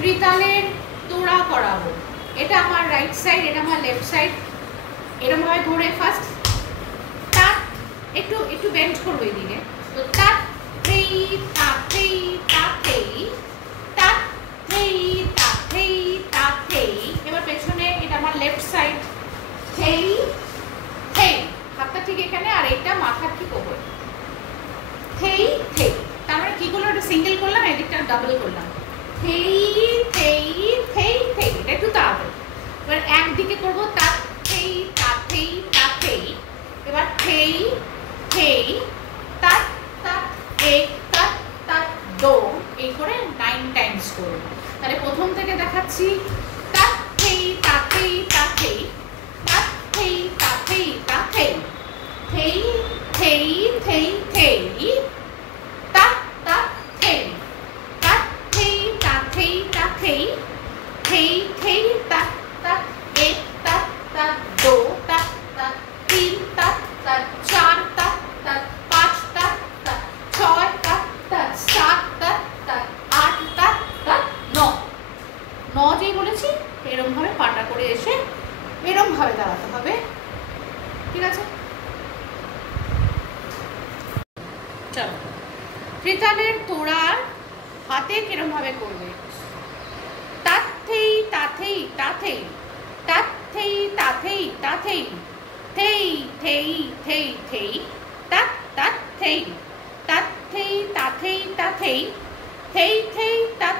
ত্রিতালের তোড়া করাবো। এটা আমার রাইট সাইড, এটা আমার লেফট সাইড। এরকম ভাবে ধরে ফার্স্ট তাক, একটু একটু বেন্ড করবো এদিকে। তো তাক থেই তাক থেই তাক থেই তাক থেই তাক থেই তাক থেই। এবার পেছনে, এটা আমার লেফট সাইড, থেই থেই, হাতটা ঠিক এখানে আর এইটা মাথা ঠিক ওপরে, থেই থেই। তার মানে কি করলাম, এটা সিঙ্গেল করলাম, এদিকটা ডাবল করলাম, থেই থেই থেই থেই। এটা একটু তাড়াতাড়ি। এবার একদিকে করবো তাক থেই তাক থেই তাক থেই। এবার থেই থেই তাক তাক এক তাক তাক দো, এই করে 9 টাইমস করব। তাহলে প্রথম থেকে দেখাচ্ছি, তাক থেই তাক থেই তাক থেই তাক থেই তাক থেই তাক থেই থেই থেই থেই থেই তাক তাক থেই তাক থেই তাক থেই তাক থেই থেই থেই তাক তাক এক তাক তাক দো তাক তাক তিন তাক তাক চার তাক তাক পাঁচ তাক তাক ছয় তাক তাক সাত তাক তাক আট তাক তাক ন যেই বলেছি এরকম ভাবে পাটা করে এসে এরকম ভাবে দাঁড়াতে হবে। ঠিক আছে, চলো। ত্রিতালের তোড়ার হাতে কিরম ভাবে করবে, তাত থেই তাথেই তাথেই তাত থেই তাথেই তাথেই থেই থেই থেই থেই তাত তাত থেই তাত থেই তাথেই তাথেই থেই থেই তাত